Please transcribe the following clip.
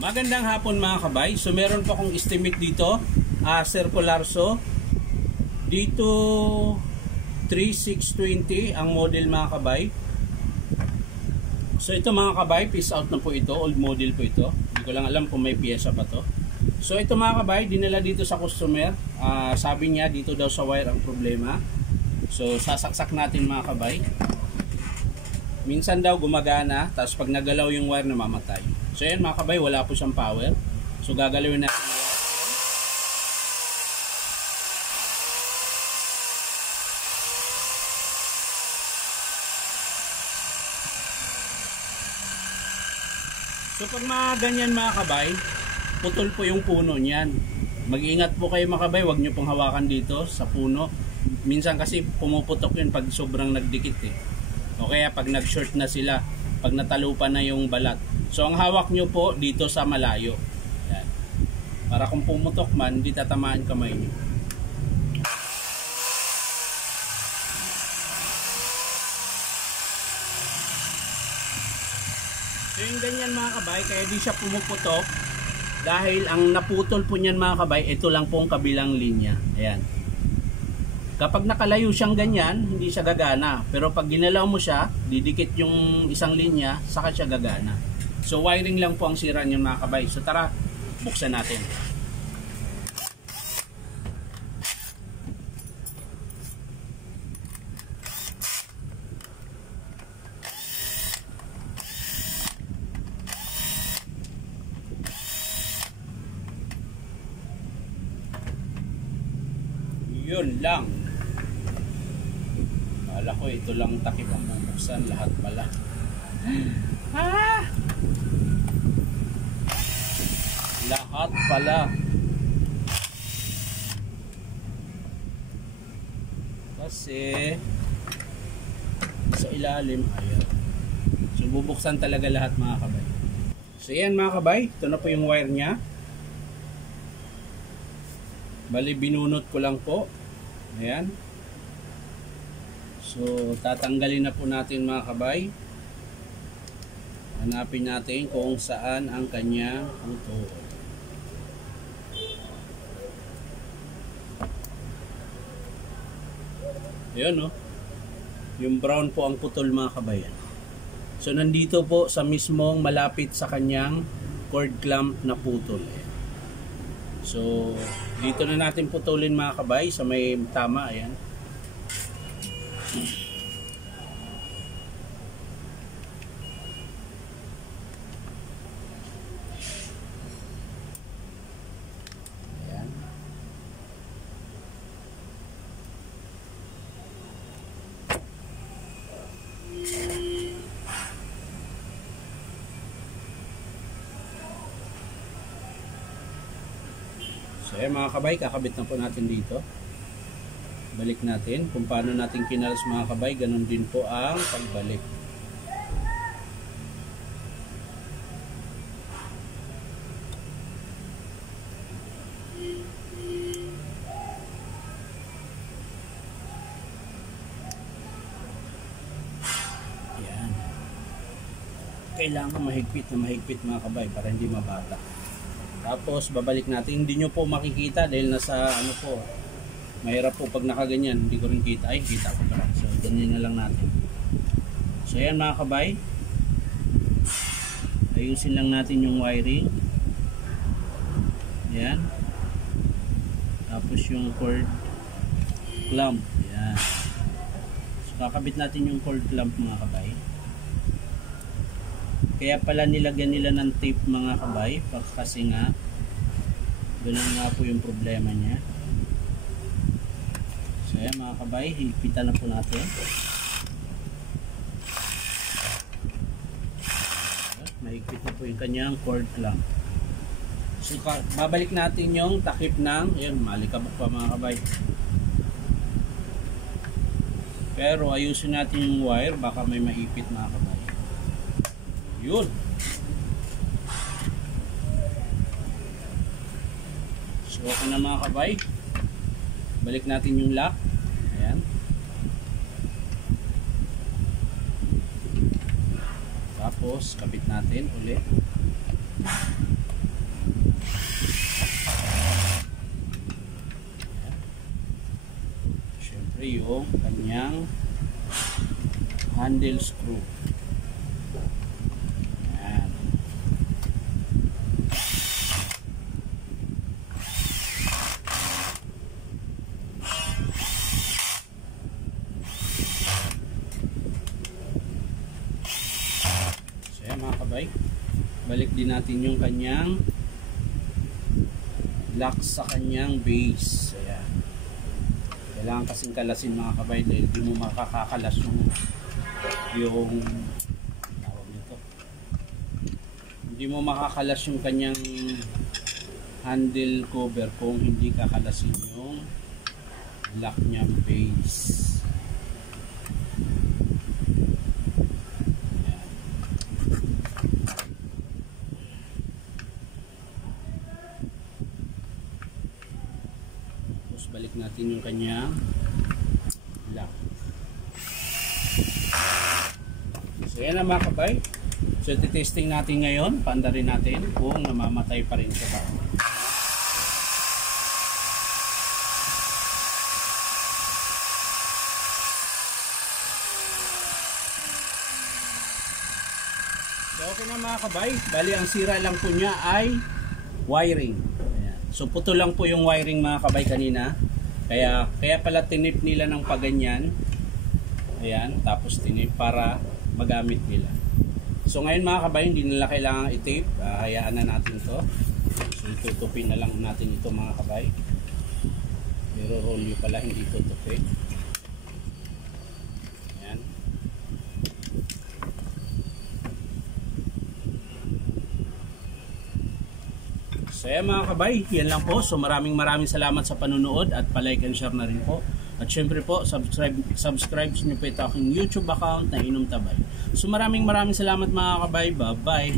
Magandang hapon mga kabay. So meron po akong estimate dito, circular saw. Dito 3620 ang model mga kabay. So ito mga kabay, piece out na po ito, old model po ito. Hindi ko lang alam kung may piyesa pa to. So ito mga kabay, dinala dito sa customer. Sabi niya dito daw sa wire ang problema. So sasaksak natin mga kabay. Minsan daw gumagana, tapos pag nagalaw yung wire namamatay. So yan mga kabay, wala po siyang power. So gagalawin natin. So pag mga ganyan mga kabay, putol po yung puno niyan. Mag-ingat po kayo mga kabay, huwag nyo pong hawakan dito sa puno. Minsan kasi pumuputok yun pag sobrang nagdikit eh. O kaya pag nag-short na sila, pag natalupan na yung balat. So ang hawak nyo po dito sa malayo. Yan. Para kung pumutok man, hindi tatamaan kamay nyo. So yung ganyan mga kabay, kaya di siya pumuputok. Dahil ang naputol po niyan mga kabay, ito lang pong kabilang linya. Ayan. Kapag nakalayo siyang ganyan, hindi siya gagana. Pero pag ginalaw mo siya, didikit yung isang linya, saka siya gagana. So wiring lang po ang sira niyan mga kabay. So tara, buksan natin. Yun lang. Akala ko ito lang takip ang bubuksan, lahat pala. Lahat pala. Kasi sa ilalim, ayan. So bubuksan talaga lahat mga kabay. So yan mga kabay, ito na po yung wire nya. Bali binunot ko lang po. Ayan. So tatanggalin na po natin mga kabay. Hanapin natin kung saan ang kanyang putol. Ayan o. Yung brown po ang putol mga kabayan. So nandito po sa mismong malapit sa kanyang cord clamp na putol. Ayan. So dito na natin putulin mga kabay sa may tama. Ayan. So ayan mga kabay, kakabit na po natin dito. Balik natin kung paano natin kinalas mga kabay, ganun din po ang pagbalik. Ayan. Kailangan mahigpit na mahigpit mga kabay para hindi mabata. Tapos babalik natin, hindi nyo po makikita dahil nasa ano po, mahirap po pag nakaganyan, hindi ko rin kita. Ay, kita ko pala. So ganyan na lang natin. So ayan mga kabay, ayusin lang natin yung wiring. Ayan. Tapos yung cord clamp. Ayan. So kakabit natin yung cord clamp mga kabay. Kaya pala nilagyan nila ng tape mga kabay, kasi nga ganun nga po yung problema niya. So ayan mga kabay, higpitan na po natin. Mahigpit na po yung kanyang cord clamp. So babalik natin yung takip ng, ayan, malikabok pa mga kabay. Pero ayusin natin yung wire, baka may maipit mga kabay. Yun. So okay na mga kabay. Balik natin yung lock. Ayan. Tapos kabit natin ulit. yung kanyang handle screw. Ayan. So yan mga kabay, balik din natin yung kanyang lock sa kanyang base. Ayan. Kailangan kasing kalasin mga kabay dahil di mo makakakalas yung tawag nito. Hindi mo makakalas yung kanyang handle cover kung hindi kakalasin yung lock niyang base. Balik natin yung kanyang lock. So yan na mga kabay. So testing natin ngayon, paanda rin natin kung namamatay pa rin siya ba. So okay na mga kabay, bali ang sira lang po niya ay wiring. So puto lang po yung wiring mga kabay kanina. Kaya pala tinip nila ng paganyan. Ayan, tapos tinip para magamit nila. So ngayon mga kabay, hindi nila kailangan i-tape. Hayaan na natin ito. So itutupin na lang natin ito mga kabay. Pero roll nyo pala, hindi tutupin. Ayan. So yan mga kabay, yan lang po. So maraming salamat sa panunood at palike and share na rin po. At syempre po, subscribe nyo po ito aking YouTube account na Inom Tabay. So maraming salamat mga kabay. Bye bye.